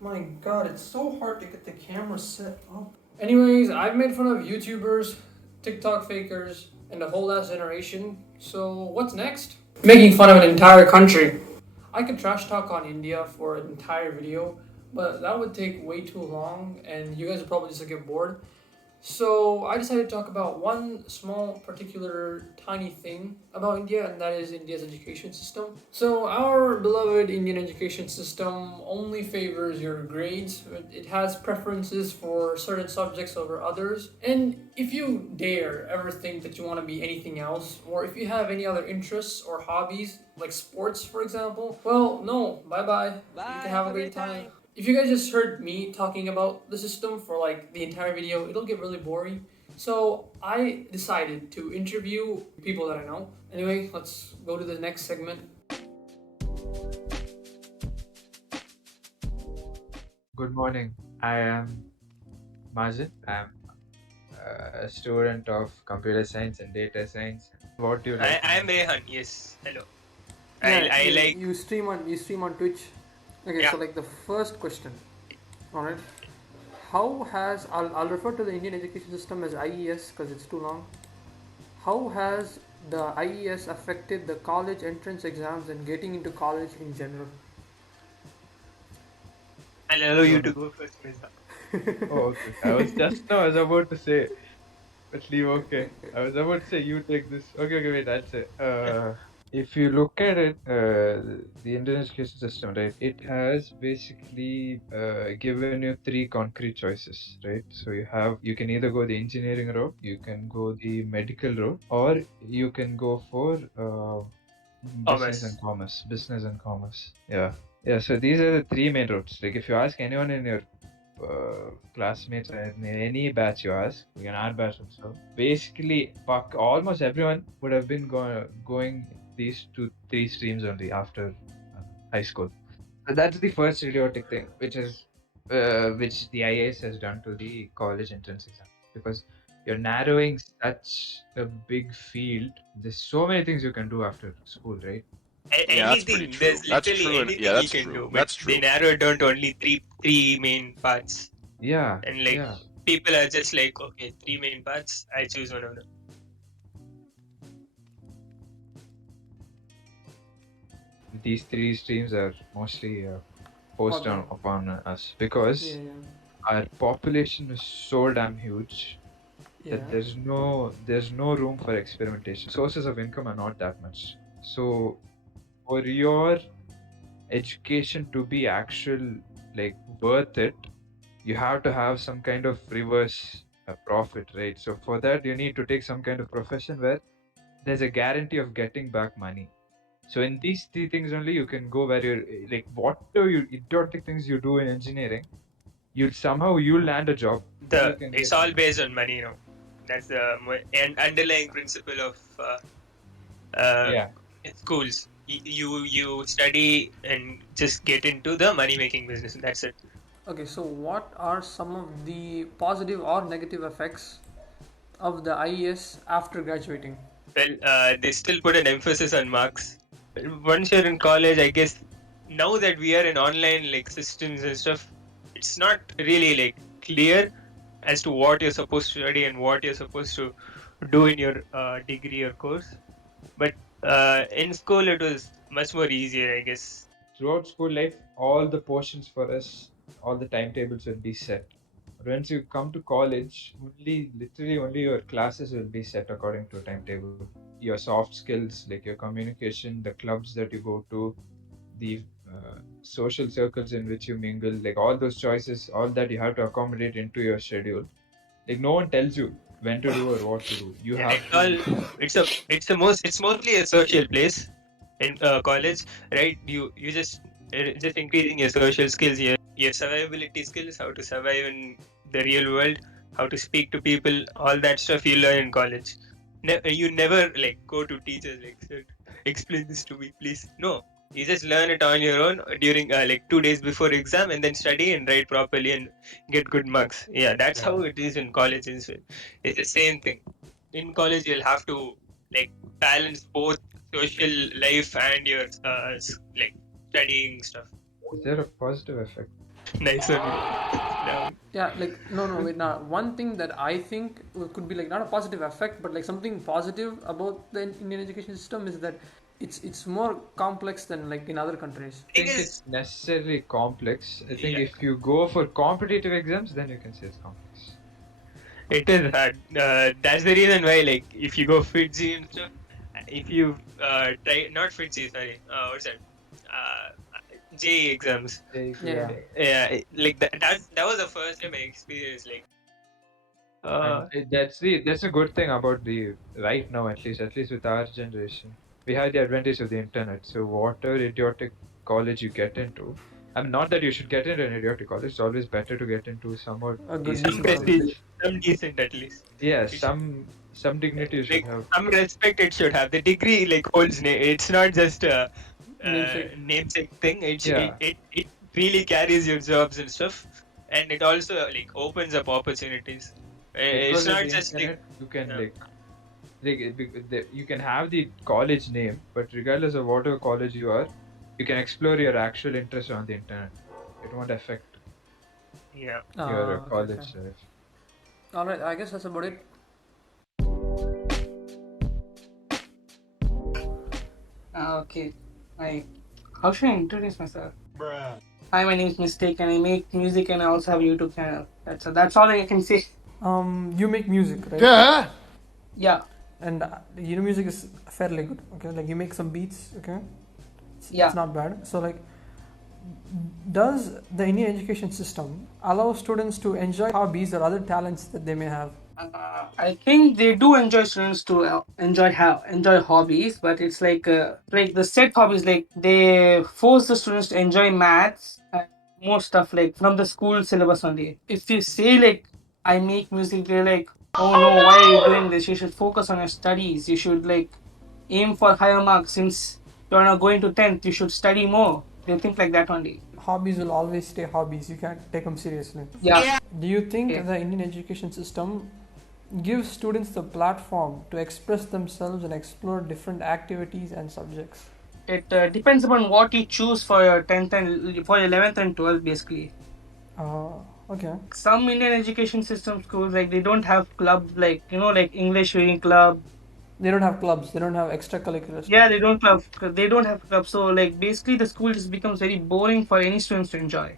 My god, it's so hard to get the camera set up. Anyways, I've made fun of YouTubers, TikTok fakers, and the whole last generation. So what's next? Making fun of an entire country. I could trash talk on India for an entire video, but that would take way too long, and you guys would probably just get bored. So I decided to talk about one small, particular, tiny thing about India, and that is India's education system. So our beloved Indian education system only favors your grades. It has preferences for certain subjects over others. And if you dare ever think that you want to be anything else, or if you have any other interests or hobbies, like sports, for example, well, no, bye bye. You can have a great time. If you guys just heard me talking about the system for like the entire video, it'll get really boring. So I decided to interview people that I know. Anyway, let's go to the next segment. Good morning. I am Majid. I'm a student of computer science and data science. What do you like to I am know? Rehan. Yes. Hello. Yeah, I you, like. you stream on you stream on Twitch. Okay, Yeah. so like the first question, all right. How has I'll refer to the Indian education system as IES because it's too long. How has the IES affected the college entrance exams and getting into college in general? I'll allow you No, to no. go first, Mirza. Oh, okay. I was about to say, but leave. Okay. I was about to say you take this. Okay, okay, wait. I'll say. If you look at it, the Indian education system, right? It has basically given you three concrete choices, right? So you can either go the engineering route, you can go the medical route, or you can go for business and Thomas. commerce. Business and commerce. Yeah, yeah. So these are the three main routes. Like if you ask anyone in your classmates in any batch you ask, you can add batch also. Basically, almost everyone would have been going these three streams only after high school. So that's the first idiotic thing, which the IAS has done to the college entrance exam, because you're narrowing such a big field. There's so many things you can do after school, right? Yeah, that's pretty Anything. true. There's That's literally true, and yeah, anything you that's can true. do, but That's they true. narrow it down to only three main parts. Yeah, And like yeah. people are just like, okay, three main parts. I choose one of them. These three streams are mostly forced Okay. upon us Yeah, because yeah, our population is so damn huge that yeah. there's no room for experimentation. Sources of income are not that much. So for your education to be actual like worth it, you have to have some kind of reverse profit, right? So for that you need to take some kind of profession where there's a guarantee of getting back money. So in these three things only you can go where you're like whatever you idiotic things you do in engineering, you land a job where you can It's get all money. based on money, That's the underlying principle of uh, Yeah. schools. You study and just get into the money making business. That's it. Okay, so what are some of the positive or negative effects of the IES after graduating? Well, they still put an emphasis on marks. Once you're in college, I guess now that we are in online like systems and stuff, it's not really like clear as to what you're supposed to study and what you're supposed to do in your degree or course. But in school, it was much more easier, I guess. Throughout school life, all the portions for us, all the timetables will be set. But once you come to college, literally only your classes will be set according to a timetable. Your soft skills, like your communication, the clubs that you go to, the social circles in which you mingle, like all those choices, all that you have to accommodate into your schedule. Like no one tells you when to do or what to do. You Yeah, have to. it's mostly a social place in college, right? You just increasing your social skills, your survivability skills, how to survive in the real world, how to speak to people, all that stuff you learn in college. You never like go to teachers like, "Sir, explain this to me, please." No, you just learn it on your own during like 2 days before exam, and then study and write properly and get good marks. Yeah, that's Yeah. how it is in college. It's the same thing. In college, you'll have to like balance both social life and your like studying stuff. Is there a positive effect? Nice one. Now, Yeah, like no, wait. Now, one thing that I think could be like not a positive effect, but like something positive about the Indian education system is that it's more complex than like in other countries. I thing think is, it's necessarily complex. I think yeah, if you go for competitive exams, then you can say it's complex. it is hard. That's the reason why, like, if you go FITSE and stuff, if you try not FITSE, sorry, what's that? JEE exams. Yeah. Yeah, like that was the first time I experienced like And that's a good thing about the right now, at least with our generation, we have the advantage of the internet. So whatever idiotic college you get into, I mean, not that you should get into an idiotic college. It's always better to get into somewhat A good decent some decent college. college. prestige, some decent at least. Yeah, It should, some dignity you should like have. some respect it should have. The degree like holds name. It's not just a Namesake. namesake thing. Yeah, It really carries your jobs and stuff, and it also like opens up opportunities. It's because of not the just like internet, you can uh, you can have the college name, but regardless of whatever college you are, you can explore your actual interest on the internet. It won't affect yeah. your Okay. college life. All right, I guess that's about it. Okay. How should I introduce myself? Hi, my name is Mistake, and I make music, and I also have a YouTube channel. That's all I can say. You make music, right? Yeah, And your music is fairly good. Okay, like you make some beats. Okay, it's yeah. not bad. So like, does the Indian education system allow students to enjoy hobbies or other talents that they may have? I think they do enjoy students to enjoy hobbies, but it's like the set hobbies, like they force the students to enjoy maths and more stuff like from the school syllabus only. If you say like I make music, they're like, oh no, why are you doing this? You should focus on your studies. You should like aim for higher marks since you're not going to 10th. You should study more. They think like that only. Hobbies will always stay hobbies. You can't take them seriously. Yeah. Do you think Yeah. the Indian education system gives students the platform to express themselves and explore different activities and subjects? It depends upon what you choose for your 10th and for your 11th and 12th basically. Okay. Some Indian education system schools like they don't have club like like English reading club. They don't have clubs. They don't have extracurricular stuff. Yeah, they don't have club. So like basically the school just becomes very boring for any students to enjoy.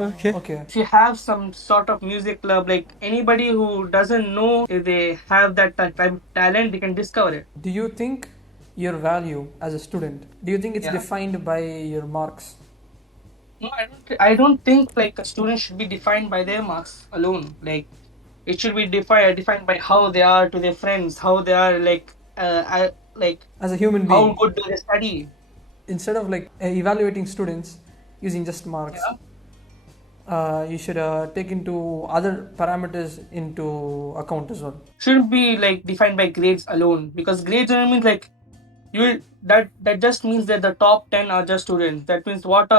Okay. If you have some sort of music club, like anybody who doesn't know if they have that type of talent, they can discover it. Do you think your value as a student? Do you think it's Yeah. defined by your marks? No, I don't think like a student should be defined by their marks alone. Like it should be defined by how they are to their friends, how they are like As a human how being, good do they study. instead of like evaluating students using just marks, Yeah. you should take into other parameters into account as well. Shouldn't be like defined by grades alone because grades only means like that just means that the top 10 are just students. That means what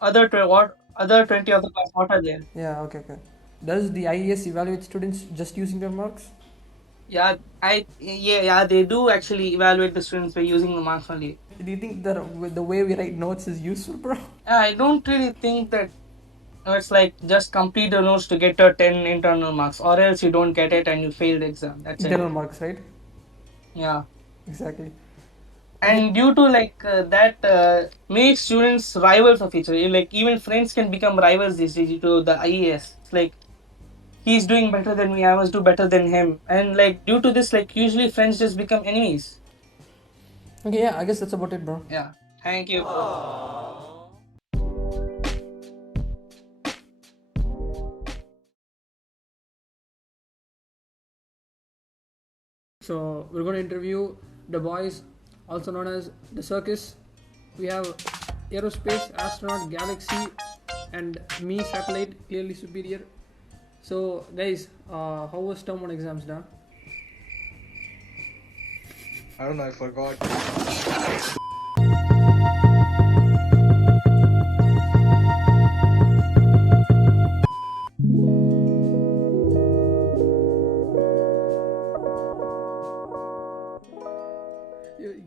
other 20 of the class, what are there? Yeah. Okay. Does the IES evaluate students just using their marks? Yeah, they do actually evaluate the students by using the marks only. Do you think that the way we write notes is useful, bro? I don't really think that it's like just complete the notes to get your 10 internal marks, or else you don't get it and you fail the exam. That's Internal it. marks, right? Yeah. Exactly. And due to that makes students rivals of each other. Like even friends can become rivals these days due to the IES. It's like he's doing better than me, I must do better than him, and like due to this, like usually friends just become enemies. Okay, yeah, I guess that's about it, bro. Yeah. Thank you. So we're going to interview the boys, also known as the circus. We have aerospace, astronaut, galaxy, and me, satellite, clearly superior. So guys, how was term 1 exams done? I don't know, I forgot.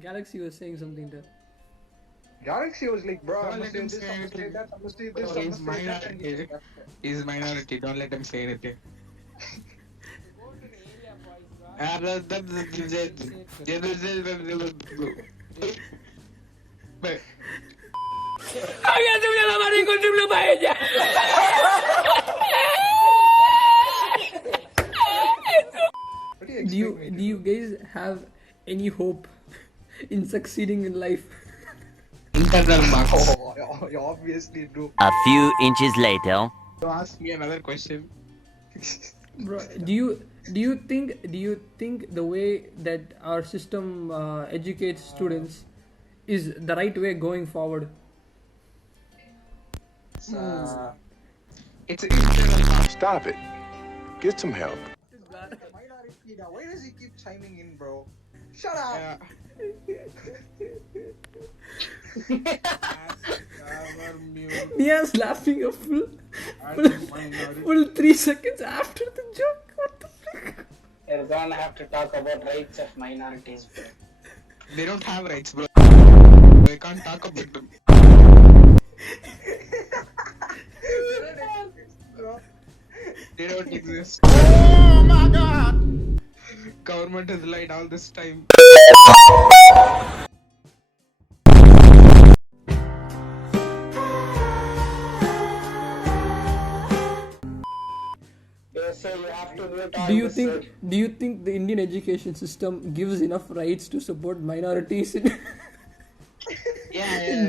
Galaxy was saying something there. Galaxy was like, bro, I Don't must let him say this, say I must say anything. that, I must say this, Bro, I he's must say that, and he minority. just kept it. He's minority. Don't let him say anything. But What do you expect me to do you guys have any hope in succeeding in life? internal marks. Oh, you obviously do. A few inches later. You ask me another question. Bro, do you think the way that our system educates students is the right way going forward? It's internal marks. Stop it. Get some help. Minority, now, why does he keep chiming in, bro? Shut up! Nia's laughing a full 3 seconds after the joke. What the fuck? We're gonna have to talk about rights of minorities, bro. They don't have rights, bro. They can't talk about them. They don't exist. Oh my god! Government has lied all this time. They say you have to mute all Do you this, think the Indian education system gives enough rights to support minorities in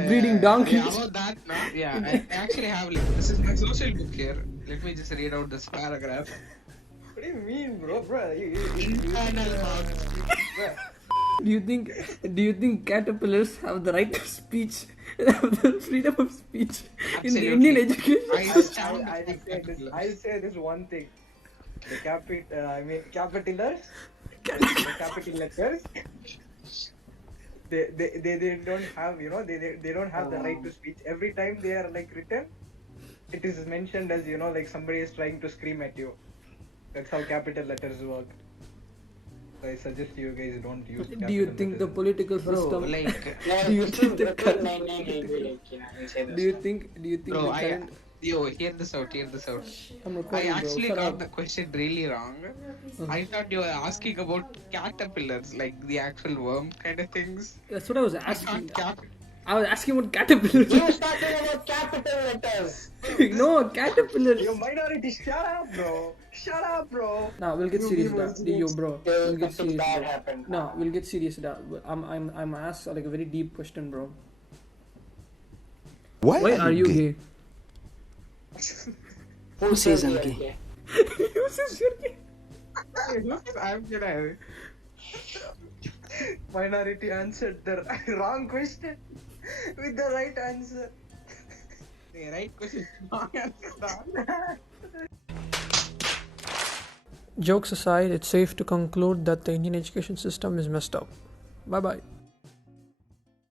breeding donkeys? Yeah, about that, no? Yeah, I actually have, like, this is my social book here. Let me just read out this paragraph. What do you mean, bro? Bro, Internal marks. Do you think caterpillars have the right to speech, have the freedom of speech in the Absolutely. Indian education? I stand I'll with say this. caterpillars. I'll say this one thing. The capitalers, the capital letters. They don't have, you know, they don't have the right to speech. Every time they are like written, it is mentioned as, you know, like somebody is trying to scream at you. That's how capital letters work. So I suggest you guys don't use. Do you think the political Bro, system? like, Do you think the Brooklyn current? Nine-Nine will be like, you know, we'll say this. Do you think bro, the current? yo, hear this out. I'm I recording, bro. actually Shut got up. the question really wrong. I thought you were asking about caterpillars, like the actual worm kind of things. That's what I was I asking. can't I was asking about caterpillars. You was talking about capital letters. No, caterpillars. Your minority, shut up, bro. Shut up, bro. Nah, we'll get serious, da. Yo, bro. We'll get Something serious. bad Da. happened. No, we'll get serious, da. I'm asked like a very deep question, bro. Why are you gay? Who says I'm gay? Who says you're gay? I'm gonna. Minority answered the wrong question with the right answer. The right question. Wrong answer. Jokes aside, it's safe to conclude that the Indian education system is messed up. Bye bye.